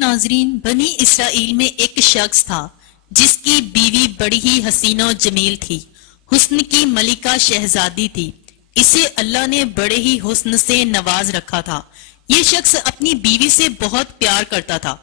ناظرین، بنی اسرائیل میں ایک شخص تھا جس کی بیوی بڑی ہی حسین و جمیل تھی، حسن کی ملکہ شہزادی تھی۔ اسے اللہ نے بڑے ہی حسن سے نواز رکھا تھا۔ یہ شخص اپنی بیوی سے بہت پیار کرتا تھا،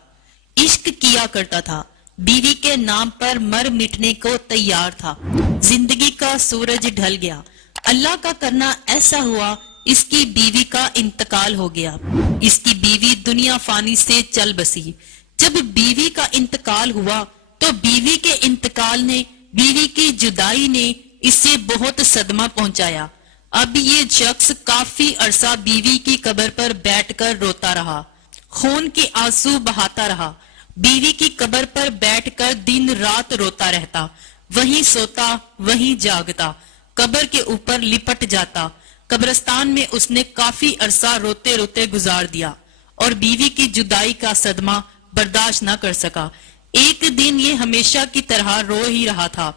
عشق کیا کرتا تھا، بیوی کے نام پر مر مٹنے کو تیار تھا۔ زندگی کا سورج ڈھل گیا، اللہ کا کرنا ایسا ہوا، اس کی بیوی کا انتقال ہو گیا۔ اس کی بیوی دنیا فانی سے چل بسی۔ جب بیوی کا انتقال ہوا تو بیوی کے انتقال نے، بیوی کی جدائی نے اسے بہت صدمہ پہنچایا۔ اب یہ شخص کافی عرصہ بیوی کی قبر پر بیٹھ کر روتا رہا، خون کے آنسو بہاتا رہا۔ بیوی کی قبر پر بیٹھ کر دن رات روتا رہتا، وہیں سوتا وہیں جاگتا، قبر کے اوپر لپٹ جاتا۔ قبرستان میں اس نے کافی عرصہ روتے روتے گزار دیا اور بیوی کی جدائی کا صدمہ برداشت نہ کر سکا۔ ایک دن یہ ہمیشہ کی طرح رو ہی رہا تھا۔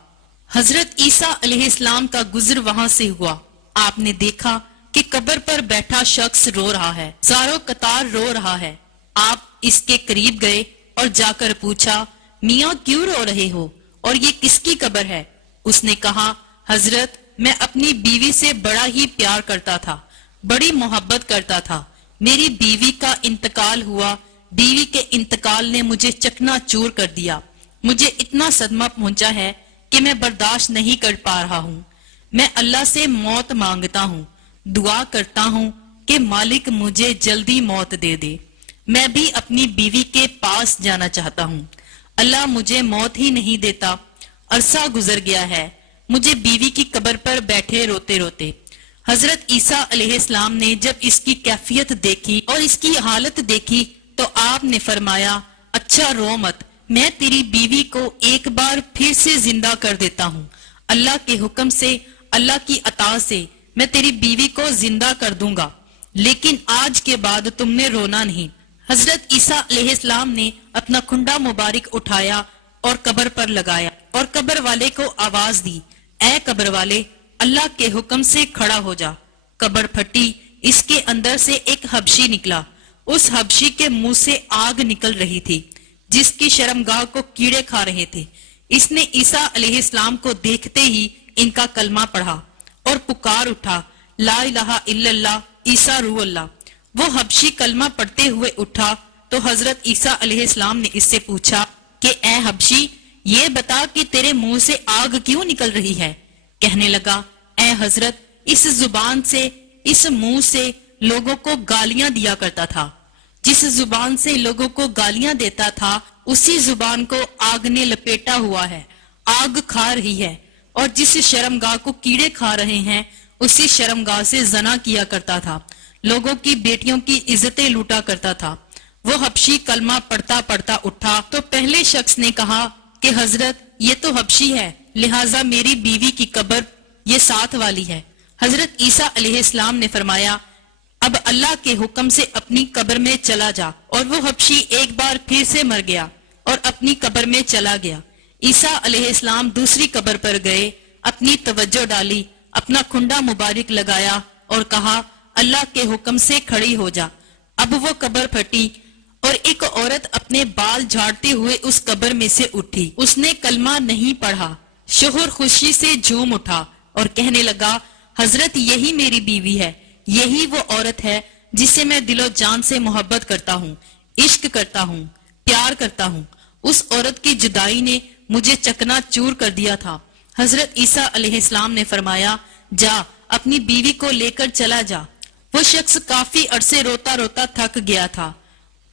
حضرت عیسیٰ علیہ السلام کا گزر وہاں سے ہوا۔ آپ نے دیکھا کہ قبر پر بیٹھا شخص رو رہا ہے، زاروں قطار رو رہا ہے۔ آپ اس کے قریب گئے اور جا کر پوچھا، میاں کیوں رو رہے ہو اور یہ کس کی قبر ہے؟ اس نے کہا، حضرت میں اپنی بیوی سے بڑا ہی پیار کرتا تھا، بڑی محبت کرتا تھا۔ میری بیوی کا انتقال ہوا، بیوی کے انتقال نے مجھے چکنا چور کر دیا۔ مجھے اتنا صدمہ پہنچا ہے کہ میں برداشت نہیں کر پا رہا ہوں۔ میں اللہ سے موت مانگتا ہوں، دعا کرتا ہوں کہ مالک مجھے جلدی موت دے دے۔ میں بھی اپنی بیوی کے پاس جانا چاہتا ہوں، اللہ مجھے موت ہی نہیں دیتا۔ عرصہ گزر گیا ہے مجھے بیوی کی قبر پر بیٹھے روتے روتے۔ حضرت عیسیٰ علیہ السلام نے جب اس کی کیفیت دیکھی اور اس کی حالت دیکھی تو آپ نے فرمایا، اچھا رو مت، میں تیری بیوی کو ایک بار پھر سے زندہ کر دیتا ہوں۔ اللہ کے حکم سے، اللہ کی عطا سے میں تیری بیوی کو زندہ کر دوں گا، لیکن آج کے بعد تم نے رونا نہیں۔ حضرت عیسیٰ علیہ السلام نے اپنا کھنڈا مبارک اٹھایا اور قبر پر لگایا اور قبر والے کو آواز دی، اے قبر والے، اللہ کے حکم سے کھڑا ہو جا۔ قبر پھٹی، اس کے اندر سے ایک حبشی نکلا۔ اس حبشی کے منہ سے آگ نکل رہی تھی جس کی شرمگاہ کو کیڑے کھا رہے تھے۔ اس نے عیسیٰ علیہ السلام کو دیکھتے ہی ان کا کلمہ پڑھا اور پکار اٹھا، لا الہ الا اللہ عیسیٰ روح اللہ۔ وہ حبشی کلمہ پڑھتے ہوئے اٹھا تو حضرت عیسیٰ علیہ السلام نے اس سے پوچھا کہ اے حبشی، یہ بتا کہ تیرے منہ سے آگ کیوں نکل رہی ہے؟ کہنے لگا، اے حضرت، اس زبان سے، اس منہ سے لوگوں کو گالیاں دیا کرتا تھا۔ جس زبان سے لوگوں کو گالیاں دیتا تھا اسی زبان کو آگ نے لپیٹا ہوا ہے، آگ کھا رہی ہے، اور جس شرمگاہ کو کیڑے کھا رہے ہیں اسی شرمگاہ سے زنا کیا کرتا تھا، لوگوں کی بیٹیوں کی عزتیں لوٹا کرتا تھا۔ وہ حبشی کلمہ پڑھتا پڑھتا اٹھا تو پہلے شخص نے کہا کہ حضرت یہ تو حبشی ہے، لہٰذا میری بیوی کی قبر یہ ساتھ والی ہے۔ حضرت عیسیٰ علیہ السلام نے فرمایا، اب اللہ کے حکم سے اپنی قبر میں چلا جا، اور وہ حبشی ایک بار پھر سے مر گیا اور اپنی قبر میں چلا گیا۔ عیسیٰ علیہ السلام دوسری قبر پر گئے، اپنی توجہ ڈالی، اپنا کھنڈا مبارک لگایا اور کہا، اللہ کے حکم سے کھڑی ہو جا۔ اب وہ قبر پھٹی اور ایک عورت اپنے بال جھاڑتے ہوئے اس قبر میں سے اٹھی۔ اس نے کلمہ نہیں پڑھا، شوہر خوشی سے جھوم اٹھا اور کہنے لگا، حضرت یہی میری بیوی ہے، یہی وہ عورت ہے جسے میں دل و جان سے محبت کرتا ہوں، عشق کرتا ہوں، پیار کرتا ہوں۔ اس عورت کی جدائی نے مجھے چکنا چور کر دیا تھا۔ حضرت عیسیٰ علیہ السلام نے فرمایا، جا اپنی بیوی کو لے کر چلا جا۔ وہ شخص کافی عرصے روتا روتا تھک گیا تھا،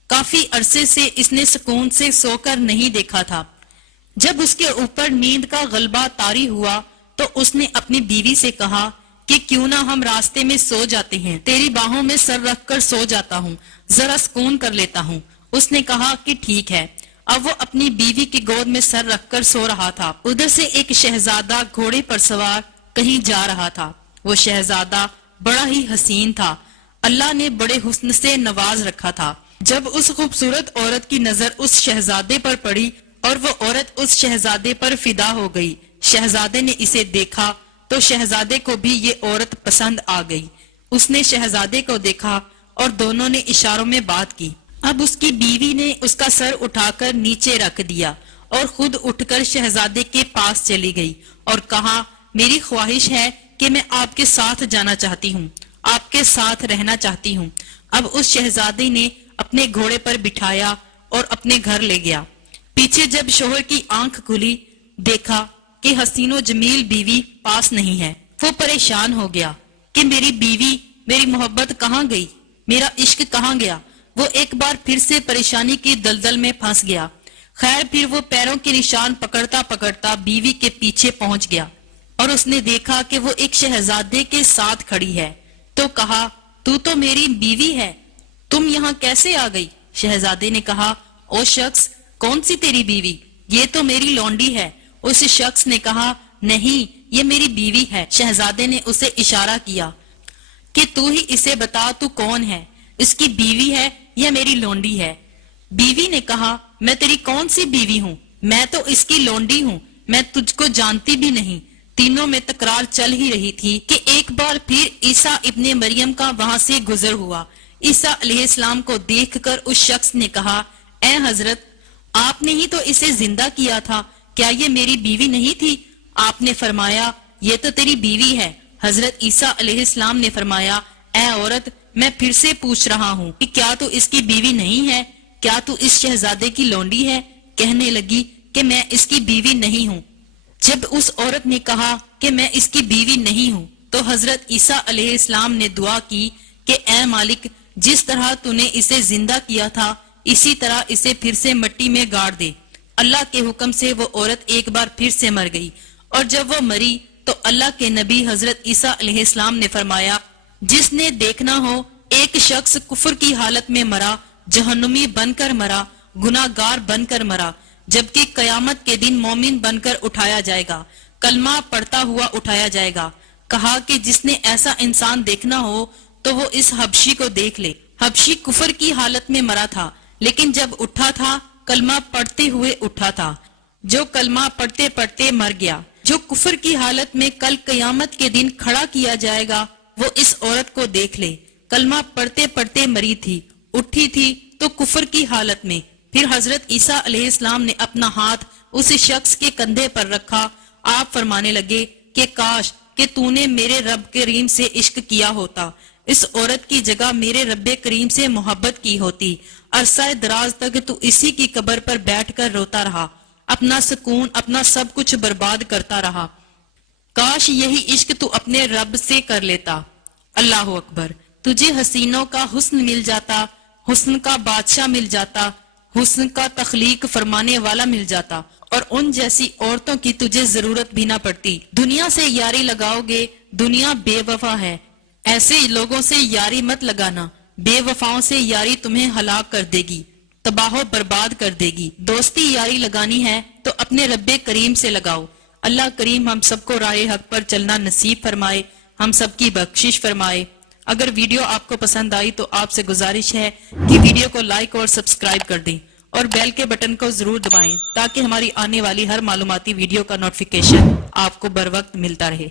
کافی عرصے سے اس نے سکون سے سو کر نہیں دیکھا تھا۔ جب اس کے اوپر نیند کا غلبہ طاری ہوا تو اس نے اپنی بیوی سے کہا کہ کیوں نہ ہم راستے میں سو جاتے ہیں، تیری باہوں میں سر رکھ کر سو جاتا ہوں، ذرا سکون کر لیتا ہوں۔ اس نے کہا کہ ٹھیک ہے۔ اب وہ اپنی بیوی کی گود میں سر رکھ کر سو رہا تھا۔ ادھر سے ایک شہزادہ گھوڑے پر سوار کہیں جا رہا تھا۔ وہ شہزادہ بڑا ہی حسین تھا، اللہ نے بڑے حسن سے نواز رکھا تھا۔ جب اس خوبصورت عورت کی نظر اس شہزادے پر پڑی اور وہ عورت اس شہزادے پر فدا ہو گئی، شہزادے نے اسے دیکھا تو شہزادے کو بھی یہ عورت پسند آ گئی۔ اس نے شہزادے کو دیکھا اور دونوں نے اشاروں میں بات کی۔ اب اس کی بیوی نے اس کا سر اٹھا کر نیچے رکھ دیا اور خود اٹھ کر شہزادے کے پاس چلی گئی اور کہا میری خواہش ہے کہ میں آپ کے ساتھ جانا چاہتی ہوں، آپ کے ساتھ رہنا چاہتی ہوں۔ اب اس شہزادے نے اپنے گھوڑے پر بٹھایا اور اپنے گھر لے گیا۔ پیچھے جب شوہر کی آنکھ کھلی، دیکھا کہ حسین و جمیل بیوی پاس نہیں ہے۔ وہ پریشان ہو گیا کہ میری بیوی، میری محبت کہاں گئی، میرا عشق کہاں گیا۔ وہ ایک بار پھر سے پریشانی کی دلدل میں پھنس گیا۔ خیر پھر وہ پیروں کے نشان پکڑتا پکڑتا بیوی کے پیچھے پہنچ گیا اور اس نے دیکھا کہ وہ ایک شہزادے کے ساتھ کھڑی ہے، تو کہا تو میری بیوی ہے، تم یہاں کیسے آ گئی؟ شہزادے نے کہا او شخص، کون سی تیری بیوی؟ یہ تو میری لونڈی ہے۔ اس شخص نے کہا نہیں، یہ میری بیوی ہے۔ شہزادے نے اسے اشارہ کیا کہ تو ہی اسے بتا تو کون ہے، اس کی بیوی ہے یا میری لونڈی ہے؟ بیوی نے کہا میں تیری کون سی بیوی ہوں، میں تو اس کی لونڈی ہوں، میں تجھ کو جانتی بھی نہیں۔ تینوں میں تکرار چل ہی رہی تھی کہ ایک بار پھر عیسیٰ ابن مریم کا وہاں سے گزر ہوا۔ عیسیٰ علیہ السلام کو دیکھ کر اس شخص نے کہا اے حضرت، آپ نے ہی تو اسے زندہ کیا تھا، کیا یہ میری بیوی نہیں تھی؟ آپ نے فرمایا یہ تو تیری بیوی ہے۔ حضرت عیسیٰ علیہ السلام نے فرمایا اے عورت، میں پھر سے پوچھ رہا ہوں کہ کیا تو اس کی بیوی نہیں ہے؟ کیا تو اس شہزادے کی لونڈی ہے؟ کہنے لگی کہ میں اس کی بیوی نہیں ہوں۔ جب اس عورت نے کہا کہ میں اس کی بیوی نہیں ہوں تو حضرت عیسیٰ علیہ السلام نے دعا کی کہ اے مالک، جس طرح تو نے اسے زندہ کیا تھا اسی طرح اسے پھر سے مٹی میں گاڑ دے۔ اللہ کے حکم سے وہ عورت ایک بار پھر سے مر گئی، اور جب وہ مری تو اللہ کے نبی حضرت عیسیٰ علیہ السلام نے فرمایا جس نے دیکھنا ہو ایک شخص کفر کی حالت میں مرا، جہنمی بن کر مرا، گناہ گار بن کر مرا، جبکہ قیامت کے دن مومن بن کر اٹھایا جائے گا، کلمہ پڑھتا ہوا اٹھایا جائے گا۔ کہا کہ جس نے ایسا انسان دیکھنا ہو تو وہ اس حبشی کو دیکھ لے۔ حبشی کفر کی حالت میں مرا تھا، لیکن جب اٹھا تھا کلمہ پڑھتے ہوئے اٹھا تھا۔ جو کلمہ پڑھتے پڑھتے مر گیا، جو کفر کی حالت میں کل قیامت کے دن کھڑا کیا جائے گا، وہ اس عورت کو دیکھ لے۔ کلمہ پڑھتے پڑھتے مری تھی، اٹھی تھی تو کفر کی حالت میں۔ پھر حضرت عیسیٰ علیہ السلام نے اپنا ہاتھ اس شخص کے کندھے پر رکھا۔ آپ فرمانے لگے کہ کاش کہ تو نے میرے رب کریم سے عشق کیا ہوتا، اس عورت کی جگہ میرے رب کریم سے محبت کی ہوتی۔ عرصہ دراز تک تو اسی کی قبر پر بیٹھ کر روتا رہا، اپنا سکون، اپنا سب کچھ برباد کرتا رہا۔ کاش یہی عشق تو اپنے رب سے کر لیتا۔ اللہ اکبر! تجھے حسینوں کا حسن مل جاتا، حسن کا بادشاہ مل جاتا، حسن کا تخلیق فرمانے والا مل جاتا، اور ان جیسی عورتوں کی تجھے ضرورت بھی نہ پڑتی۔ دنیا سے یاری لگاؤ گے، دنیا بے وفا ہے، ایسے لوگوں سے یاری مت لگانا، بے وفاؤں سے یاری تمہیں ہلاک کر دے گی، تباہ و برباد کر دے گی۔ دوستی یاری لگانی ہے تو اپنے رب کریم سے لگاؤ۔ اللہ کریم ہم سب کو راہ حق پر چلنا نصیب فرمائے، ہم سب کی بخشش فرمائے۔ اگر ویڈیو آپ کو پسند آئی تو آپ سے گزارش ہے کہ ویڈیو کو لائک اور سبسکرائب کر دیں اور بیل کے بٹن کو ضرور دبائیں تاکہ ہماری آنے والی ہر معلوماتی ویڈیو کا نوٹیفیکیشن آپ کو بر وقت ملتا رہے۔